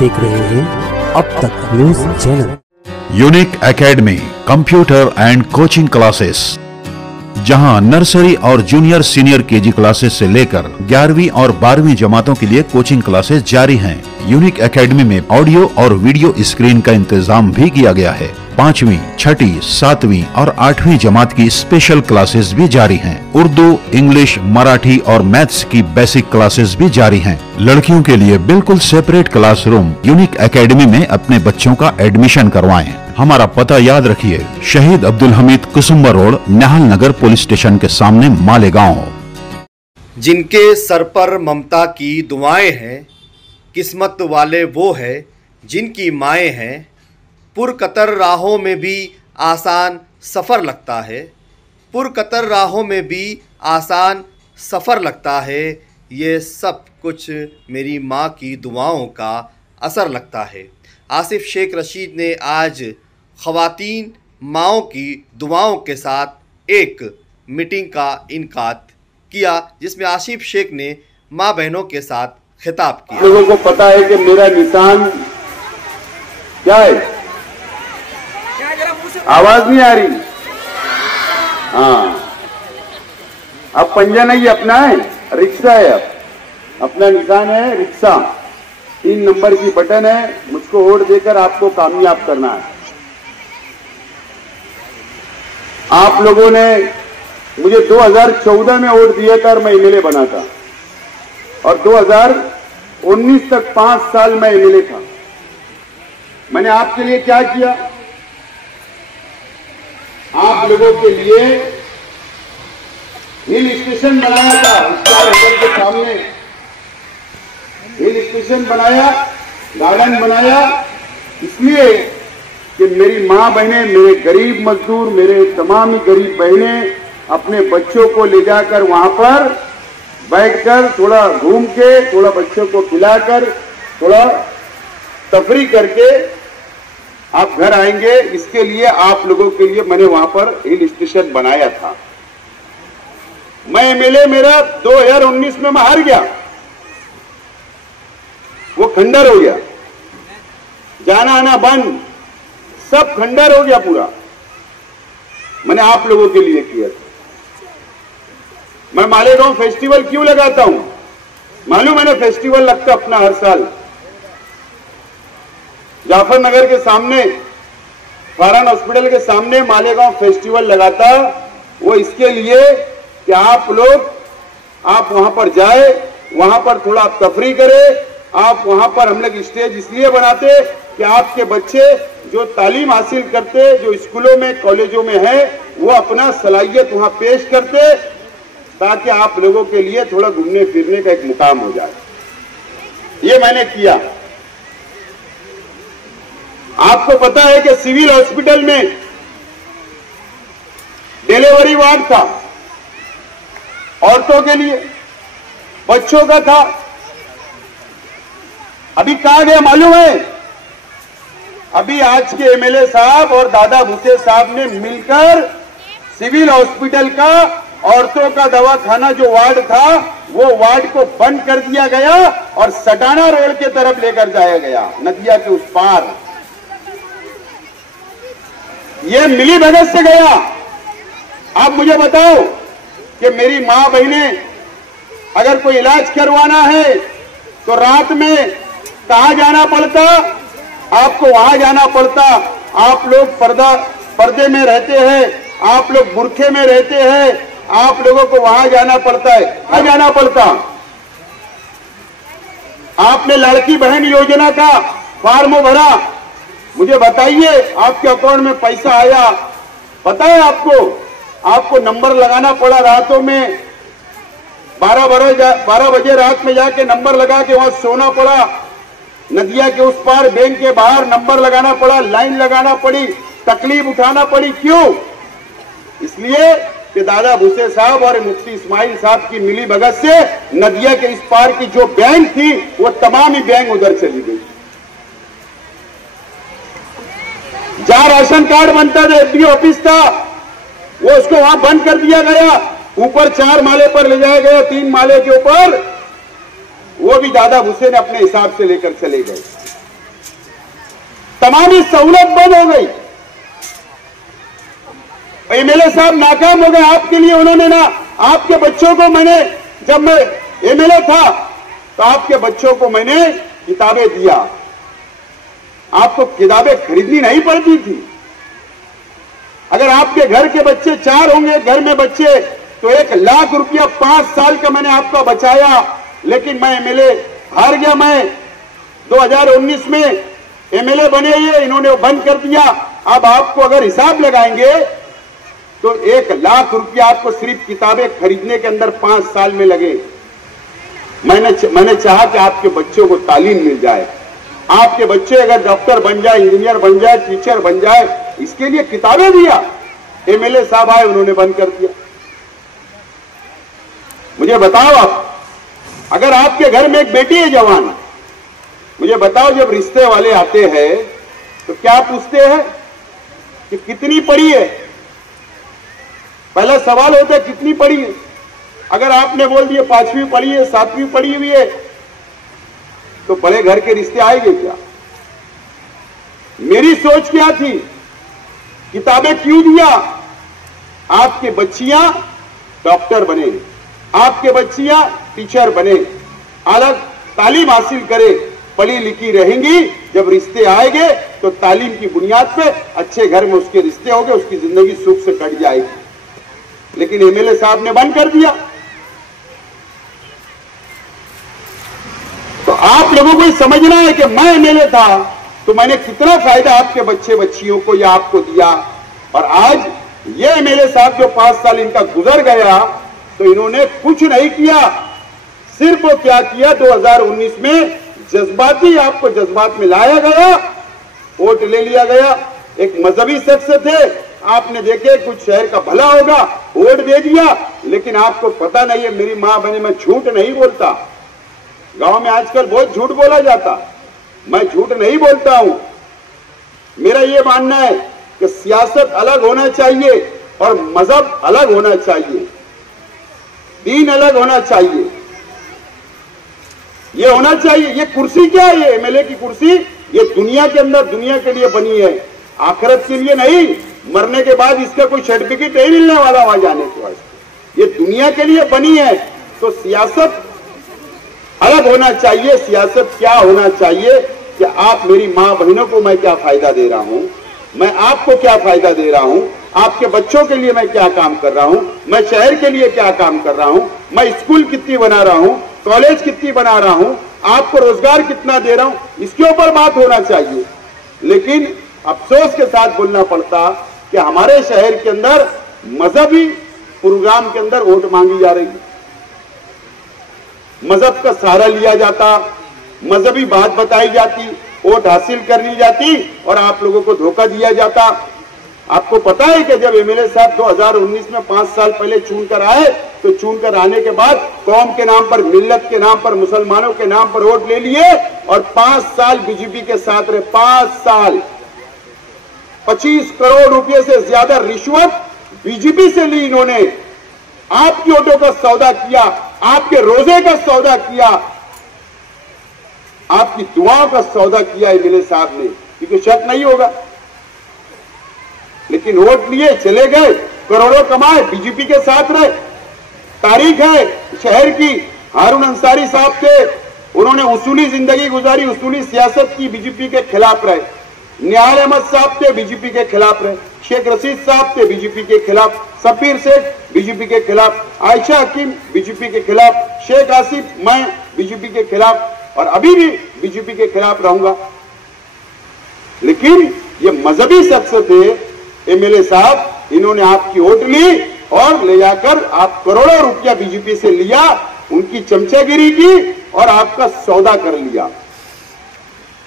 देख रहे हैं अब तक news channel. Unique academy computer and coaching classes, जहां नर्सरी और जूनियर सीनियर केजी क्लासेस से लेकर 11वीं और 12वीं जमातों के लिए कोचिंग क्लासेस जारी हैं। यूनिक एकेडमी में ऑडियो और वीडियो स्क्रीन का इंतजाम भी किया गया है। 5वीं, 6ठी, 7वीं और 8वीं जमात की स्पेशल क्लासेस भी जारी हैं। उर्दू, इंग्लिश, मराठी और मैथ्स की बेसिक क्लासेस भी जारी हैं। लड़कियों के लिए बिल्कुल सेपरेट क्लासरूम। यूनिक एकेडमी में अपने बच्चों का एडमिशन करवाएं। हमारा पता याद रखिए, शहीद अब्दुल हमीद कुसुम्बा रोड, निहाल नगर पुलिस स्टेशन के सामने, मालेगांव। जिनके सर पर ममता की दुआएं हैं, किस्मत वाले वो है जिनकी माएँ हैं। पुरकतर राहों में भी आसान सफ़र लगता है, पुरकतर राहों में भी आसान सफ़र लगता है। ये सब कुछ मेरी माँ की दुआओं का असर लगता है। आसिफ शेख रशीद ने आज ख़वातीन माँओं की दुआओं के साथ एक मीटिंग का इनकाद किया, जिसमें आसिफ शेख ने माँ बहनों के साथ खिताब किया। लोगों को पता है कि मेरा निशान क्या है। आवाज नहीं आ रही? हाँ, अब पंजा नहीं अपना है, रिक्शा है। अब अपना निशान है रिक्शा। 3 नंबर की बटन है। मुझको वोट देकर आपको कामयाब करना है। आप लोगों ने मुझे 2014 में वोट दिया था और मैं एमएलए बना था, और 2019 तक 5 साल मैं एमएलए था। मैंने आपके लिए क्या किया? आप लोगों के लिए हिल स्टेशन बनाया था। स्टार होटल के सामने हिल स्टेशन बनाया, गार्डन बनाया, इसलिए कि मेरी माँ बहनें, मेरे गरीब मजदूर, मेरे तमाम ही गरीब बहनें अपने बच्चों को ले जाकर वहां पर बैठकर थोड़ा घूम के, थोड़ा बच्चों को खिलाकर, थोड़ा तफरी करके आप घर आएंगे। इसके लिए आप लोगों के लिए मैंने वहां पर हिल स्टेशन बनाया था। मैं एमएलए मेरा 2019 में मैं हार गया, वो खंडर हो गया, जाना आना बंद, सब खंडर हो गया पूरा। मैंने आप लोगों के लिए किया था। मैं मालेगांव फेस्टिवल क्यों लगाता हूं मालूम है ना? फेस्टिवल लगता अपना हर साल जाफर नगर के सामने, फारान हॉस्पिटल के सामने मालेगांव फेस्टिवल लगाता। वो इसके लिए कि आप लोग आप वहां पर जाए, वहां पर थोड़ा आप तफरी करें। आप वहां पर हम लोग स्टेज इसलिए बनाते कि आपके बच्चे जो तालीम हासिल करते, जो स्कूलों में कॉलेजों में है, वो अपना सलाहियत वहां पेश करते, ताकि आप लोगों के लिए थोड़ा घूमने फिरने का एक मुकाम हो जाए। ये मैंने किया। आपको पता है कि सिविल हॉस्पिटल में डिलीवरी वार्ड था, औरतों के लिए, बच्चों का था। अभी कहां गया मालूम है? अभी आज के एमएलए साहब और दादा भूसे साहब ने मिलकर सिविल हॉस्पिटल का औरतों का दवाखाना जो वार्ड था, वो वार्ड को बंद कर दिया गया और सटाना रोड के तरफ लेकर जाया गया, नदिया के उस पार। ये मिली भगत से गया। आप मुझे बताओ कि मेरी मां बहनें अगर कोई इलाज करवाना है तो रात में कहां जाना पड़ता? आपको वहां जाना पड़ता। आप लोग पर्दे में रहते हैं, आप लोग बुरखे में रहते हैं, आप लोगों को वहां जाना पड़ता है। कहां जाना पड़ता? आपने लड़की बहन योजना का फॉर्म भरा, मुझे बताइए आपके अकाउंट में पैसा आया? पता है आपको? आपको नंबर लगाना पड़ा रातों में, 12 बजे रात में जाके नंबर लगा के वहां सोना पड़ा। नदिया के उस पार बैंक के बाहर नंबर लगाना पड़ा, लाइन लगाना पड़ी, तकलीफ उठाना पड़ी। क्यों? इसलिए कि दादा भूसे साहब और मुफ्ती इस्माइल साहब की मिली भगत से नदिया के इस पार की जो बैंक थी, वो तमाम ही बैंक उधर चली गई। जहां राशन कार्ड बनता था, एफडी ऑफिस था, वो उसको वहां बंद कर दिया गया। ऊपर 4 माले पर ले जाया गया, 3 माले के ऊपर, वो भी दादा भूसे ने अपने हिसाब से लेकर चले गए। तमाम ही सहूलत बंद हो गई। एमएलए साहब नाकाम हो गए आपके लिए। उन्होंने ना आपके बच्चों को, मैंने जब मैं एमएलए था तो आपके बच्चों को मैंने किताबें दिया। आपको किताबें खरीदनी नहीं पड़ती थी। अगर आपके घर के बच्चे 4 होंगे, घर में बच्चे, तो 1 लाख रुपया 5 साल का मैंने आपका बचाया। लेकिन मैं एमएलए हार गया। मैं 2019 में एमएलए बने, ये इन्होंने बंद कर दिया। अब आपको अगर हिसाब लगाएंगे तो 1 लाख रुपया आपको सिर्फ किताबें खरीदने के अंदर 5 साल में लगे। मैंने चाहा कि आपके बच्चों को तालीम मिल जाए, आपके बच्चे अगर डॉक्टर बन जाए, इंजीनियर बन जाए, टीचर बन जाए, इसके लिए किताबें दिया। एमएलए साहब आए, उन्होंने बंद कर दिया। मुझे बताओ आप, अगर आपके घर में एक बेटी है जवान, मुझे बताओ जब रिश्ते वाले आते हैं तो क्या पूछते हैं कि कितनी पढ़ी है? पहला सवाल होता है कितनी पढ़ी है। अगर आपने बोल दिया 5वीं पढ़ी है, 7वीं पढ़ी हुई है, तो बड़े घर के रिश्ते आएंगे क्या? मेरी सोच क्या थी, किताबें क्यों दिया? आपकी बच्चियां डॉक्टर बने, आपके बच्चियां टीचर बने, अलग तालीम हासिल करे, पढ़ी लिखी रहेंगी। जब रिश्ते आएंगे तो तालीम की बुनियाद पे अच्छे घर में उसके रिश्ते होंगे, उसकी जिंदगी सुख से कट जाएगी। लेकिन एमएलए साहब ने बंद कर दिया। तो आप लोगों को समझना है कि मैं एमएलए था तो मैंने कितना फायदा आपके बच्चे बच्चियों को या आपको दिया। और आज ये एमएलए साहब जो 5 साल इनका गुजर गया तो इन्होंने कुछ नहीं किया। सिर्फ वो क्या किया, 2019 में जज्बाती, आपको जज्बात में लाया गया, वोट ले लिया गया। एक मजहबी शख्स थे, आपने देखे कुछ शहर का भला होगा, वोट दे दिया। लेकिन आपको पता नहीं है, मेरी मां बने, मैं झूठ नहीं बोलता। गांव में आजकल बहुत झूठ बोला जाता, मैं झूठ नहीं बोलता हूं। मेरा यह मानना है कि सियासत अलग होना चाहिए और मजहब अलग होना चाहिए, दीन अलग होना चाहिए। ये होना चाहिए। ये कुर्सी क्या है? ये एमएलए की कुर्सी, ये दुनिया के अंदर, दुनिया के लिए बनी है, आखिरत के लिए नहीं। मरने के बाद इसका कोई सर्टिफिकेट नहीं मिलने वाला वहां जाने के वास्ते, ये दुनिया के लिए बनी है। तो सियासत अलग होना चाहिए। सियासत क्या होना चाहिए कि आप मेरी मां बहनों को मैं क्या फायदा दे रहा हूं, मैं आपको क्या फायदा दे रहा हूं, आपके बच्चों के लिए मैं क्या काम कर रहा हूं, मैं शहर के लिए क्या काम कर रहा हूं, मैं स्कूल कितनी बना रहा हूं, कॉलेज कितनी बना रहा हूं, आपको रोजगार कितना दे रहा हूं, इसके ऊपर बात होना चाहिए। लेकिन अफसोस के साथ बोलना पड़ता कि हमारे शहर के अंदर मजहबी प्रोग्राम के अंदर वोट मांगी जा रही है, मजहब का सहारा लिया जाता, मजहबी बात बताई जाती, वोट हासिल कर ली जाती और आप लोगों को धोखा दिया जाता। आपको पता है कि जब एमएलए साहब 2019 में 5 साल पहले चुनकर आए तो चुनकर आने के बाद कौम के नाम पर, मिल्लत के नाम पर, मुसलमानों के नाम पर वोट ले लिए और 5 साल बीजेपी के साथ रहे। 5 साल 25 करोड़ रुपए से ज्यादा रिश्वत बीजेपी से ली इन्होंने। आपकी वोटों का सौदा किया, आपके रोजे का सौदा किया, आपकी दुआओं का सौदा किया एमएलए साहब ने, क्योंकि शक नहीं होगा। लेकिन वोट लिए चले गए, करोड़ों कमाए, बीजेपी के साथ रहे। तारीख है शहर की, हारून अंसारी साहब थे, उन्होंने उसूली जिंदगी गुजारी, उसूली सियासत की, बीजेपी के खिलाफ रहे। निहाल अहमद साहब थे, बीजेपी के खिलाफ रहे। शेख रशीद साहब थे, बीजेपी के खिलाफ। सफीर शेख बीजेपी के खिलाफ। आयशा हकीम बीजेपी के खिलाफ। शेख आसिफ, मैं बीजेपी के खिलाफ और अभी भी बीजेपी के खिलाफ रहूंगा। लेकिन ये मजहबी शख्स थे एमएलए साहब, इन्होंने आपकी वोट ली और ले जाकर आप करोड़ों रुपया बीजेपी से लिया, उनकी चमचागिरी की और आपका सौदा कर लिया।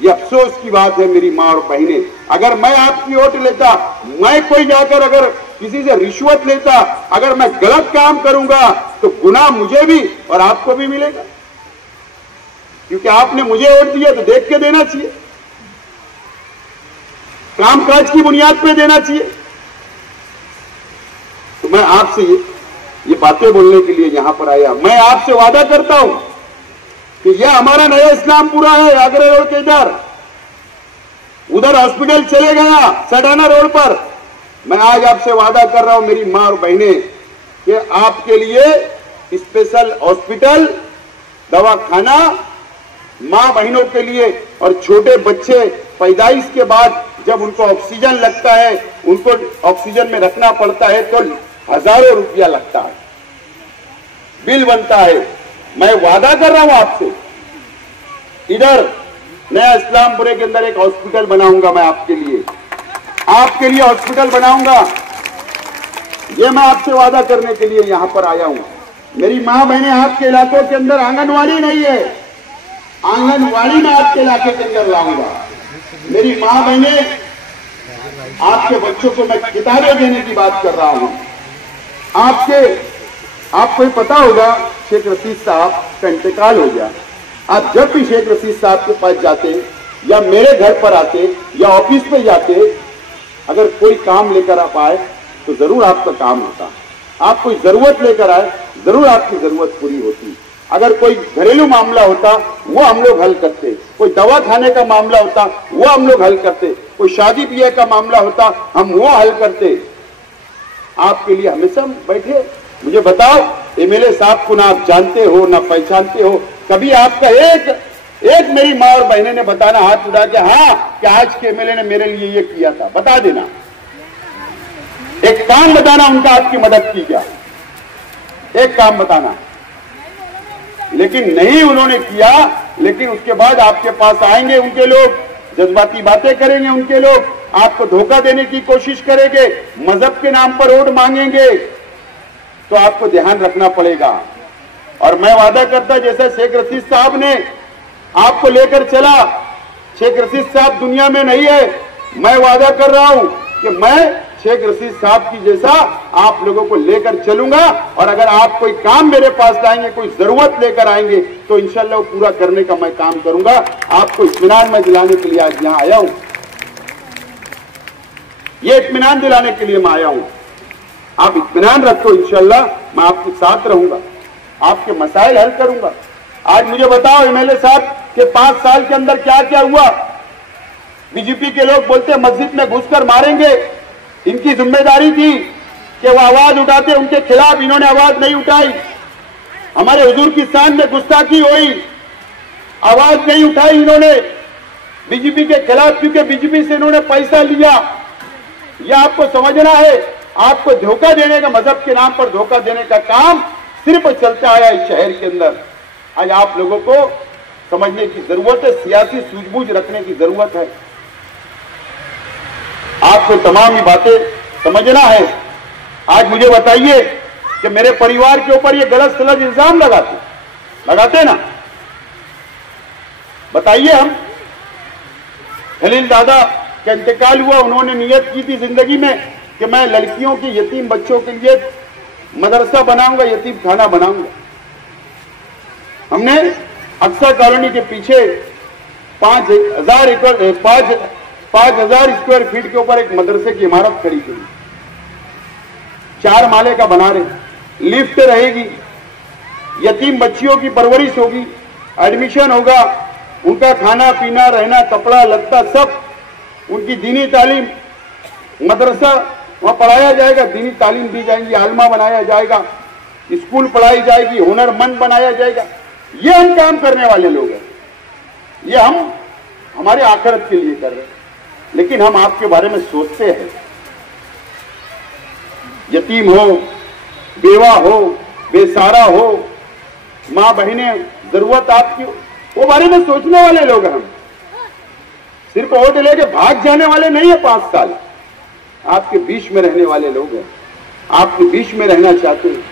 ये अफसोस की बात है मेरी मां और बहनें। अगर मैं आपकी वोट लेता, मैं कोई जाकर अगर किसी से रिश्वत लेता, अगर मैं गलत काम करूंगा तो गुनाह मुझे भी और आपको भी मिलेगा, क्योंकि आपने मुझे वोट दिया तो देख के देना चाहिए, कामकाज की बुनियाद पे देना चाहिए। तो मैं आपसे ये बातें बोलने के लिए यहां पर आया। मैं आपसे वादा करता हूं कि यह हमारा नया इस्लामपुरा है, आगरा रोड के इधर, उधर हॉस्पिटल चले गया सडाना रोड पर। मैं आज आपसे वादा कर रहा हूं मेरी मां और बहनें कि आपके लिए स्पेशल हॉस्पिटल, दवाखाना, मां बहनों के लिए और छोटे बच्चे पैदाइश के बाद जब उनको ऑक्सीजन लगता है, उनको ऑक्सीजन में रखना पड़ता है तो हजारों रुपया लगता है, बिल बनता है। मैं वादा कर रहा हूं आपसे, इधर नया इस्लामपुरे के अंदर एक हॉस्पिटल बनाऊंगा मैं आपके लिए हॉस्पिटल बनाऊंगा। ये मैं आपसे वादा करने के लिए यहां पर आया हूं। मेरी मां बहनें, आपके इलाकों के अंदर आंगनवाड़ी नहीं है, आंगनवाड़ी में आपके इलाके के अंदर लाऊंगा। मेरी मां बहनें, आपके बच्चों को मैं किताबें देने की बात कर रहा हूं। आपको ही पता होगा शेख रशीद साहब का इंतकाल हो गया। आप जब भी शेख रशीद साहब के पास जाते या मेरे घर पर आते या ऑफिस पे जाते, अगर कोई काम लेकर आप आए तो जरूर आपका काम होता। आप कोई जरूरत लेकर आए, जरूर आपकी जरूरत पूरी होती। अगर कोई घरेलू मामला होता वो हम लोग हल करते, कोई दवा खाने का मामला होता वो हम लोग हल करते, कोई शादी ब्याह का मामला होता हम वो हल करते। आपके लिए हमेशा बैठे। मुझे बताओ, एमएलए साहब को ना आप जानते हो ना पहचानते हो, कभी आपका एक मेरी माँ और बहनें ने बताना हाथ उठा के हाँ कि आज के एमएलए ने मेरे लिए ये किया था, बता देना। एक काम बताना उनका आपकी मदद की क्या, एक काम बताना। लेकिन नहीं उन्होंने किया, लेकिन उसके बाद आपके पास आएंगे उनके लोग, जज्बाती बातें करेंगे उनके लोग, आपको धोखा देने की कोशिश करेंगे, मजहब के नाम पर वोट मांगेंगे। तो आपको ध्यान रखना पड़ेगा। और मैं वादा करता, जैसे शेख रशीद साहब ने आपको लेकर चला, शेख रशीद साहब दुनिया में नहीं है, मैं वादा कर रहा हूं कि मैं शेख रशीद साहब की जैसा आप लोगों को लेकर चलूंगा। और अगर आप कोई काम मेरे पास लाएंगे, कोई जरूरत लेकर आएंगे तो इंशाल्लाह वो पूरा करने का मैं काम करूंगा। आपको इत्मीनान में दिलाने के लिए आज यहां आया हूं, ये इत्मीनान दिलाने के लिए मैं आया हूं। आप इत्मीनान रखो, इंशाल्लाह मैं आपके साथ रहूंगा, आपके मसाइल हल करूंगा। आज मुझे बताओ एमएलए साहब के 5 साल के अंदर क्या क्या हुआ। बीजेपी के लोग बोलते मस्जिद में घुसकर मारेंगे, इनकी जिम्मेदारी थी कि वो आवाज उठाते, उनके खिलाफ इन्होंने आवाज नहीं उठाई। हमारे हुजूर की शान में गुस्ताखी हुई, आवाज नहीं उठाई इन्होंने बीजेपी के खिलाफ, क्योंकि बीजेपी से इन्होंने पैसा लिया। यह आपको समझना है, आपको धोखा देने का, मजहब के नाम पर धोखा देने का काम सिर्फ चलता आया इस शहर के अंदर। आज आप लोगों को समझने की जरूरत है, सियासी सूझबूझ रखने की जरूरत है। आपको तमाम ही बातें समझना है। आज मुझे बताइए कि मेरे परिवार के ऊपर ये गलत सलत इल्जाम लगाते ना, बताइए। हम खलील दादा का इंतकाल हुआ, उन्होंने नियत की थी जिंदगी में कि मैं लड़कियों के, यतीम बच्चों के लिए मदरसा बनाऊंगा, यतीम खाना बनाऊंगा। हमने अक्सर कॉलोनी के पीछे 5,000 स्क्वायर फीट के ऊपर एक मदरसे की इमारत खड़ी की, 4 माले का बना रहे, लिफ्ट रहेगी, यतीम बच्चियों की परवरिश होगी, एडमिशन होगा, उनका खाना पीना, रहना, कपड़ा लत्ता सब, उनकी दीनी तालीम, मदरसा वहां पढ़ाया जाएगा, दीनी तालीम दी जाएगी, आलमा बनाया जाएगा, स्कूल पढ़ाई जाएगी, हुनरमंद बनाया जाएगा। ये हम काम करने वाले लोग हैं, ये हम हमारे आखिरत के लिए कर रहे हैं। लेकिन हम आपके बारे में सोचते हैं, यतीम हो, बेवा हो, बेसहारा हो, मां बहनें, जरूरत आपकी, वो बारे में सोचने वाले लोग हैं हम। सिर्फ वोट लेके भाग जाने वाले नहीं है। 5 साल आपके बीच में रहने वाले लोग हैं, आपके बीच में रहना चाहते हैं,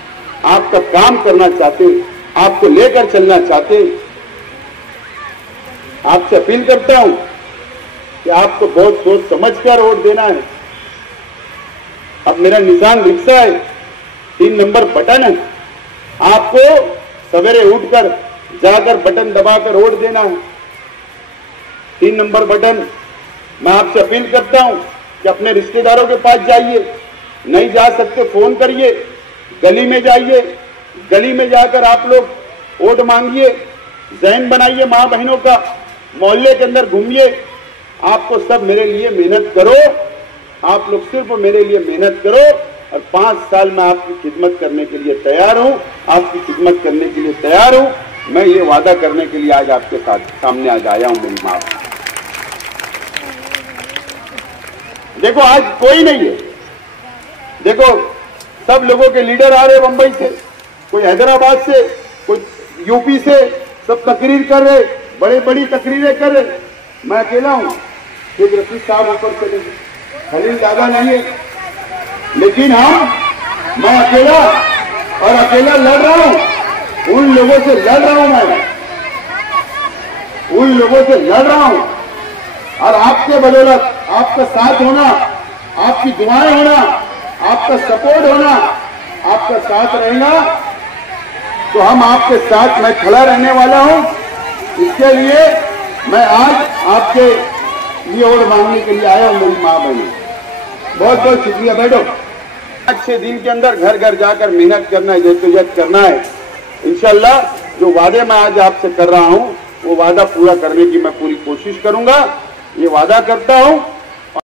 आपका काम करना चाहते हैं, आपको लेकर चलना चाहते हैं। आपसे अपील करता हूं कि आपको बहुत सोच समझ कर वोट देना है। अब मेरा निशान रिक्शा है, 3 नंबर बटन है, आपको सवेरे उठकर जाकर बटन दबाकर वोट देना है। 3 नंबर बटन। मैं आपसे अपील करता हूं कि अपने रिश्तेदारों के पास जाइए, नहीं जा सकते फोन करिए, गली में जाइए, गली में जाकर आप लोग वोट मांगिए, जहन बनाइए मां बहनों का, मोहल्ले के अंदर घूमिए, आपको सब मेरे लिए मेहनत करो, आप लोग सिर्फ मेरे लिए मेहनत करो और 5 साल में आपकी खिदमत करने के लिए तैयार हूं, आपकी खिदमत करने के लिए तैयार हूं। मैं ये वादा करने के लिए आज आपके साथ सामने आज आया हूं मेरी मां। देखो आज कोई नहीं है, देखो सब लोगों के लीडर आ रहे बंबई से, कोई हैदराबाद से, कोई यूपी से, सब तकरीर कर रहे, बड़े बड़ी तकरीरें कर रहे। मैं अकेला हूं, एक रफीक साहब ऊपर चले गए, खलील दादा नहीं है, लेकिन मैं अकेला और अकेला लड़ रहा हूं, उन लोगों से लड़ रहा हूं, मैं उन लोगों से लड़ रहा हूं। और आपके बदौलत, आपका साथ होना, आपकी दुआएं होना, आपका सपोर्ट होना, आपका साथ रहेगा तो हम आपके साथ मैं खड़ा रहने वाला हूं। इसके लिए मैं आज आपके लिए वोट मांगने के लिए आया हूं मेरी मां बहनों। बहुत बहुत शुक्रिया। बैठो। 6 दिन के अंदर घर घर जाकर मेहनत करना है, जद्दोजहद करना है। इंशाल्लाह जो वादे मैं आज आपसे कर रहा हूं वो वादा पूरा करने की मैं पूरी कोशिश करूंगा, ये वादा करता हूं।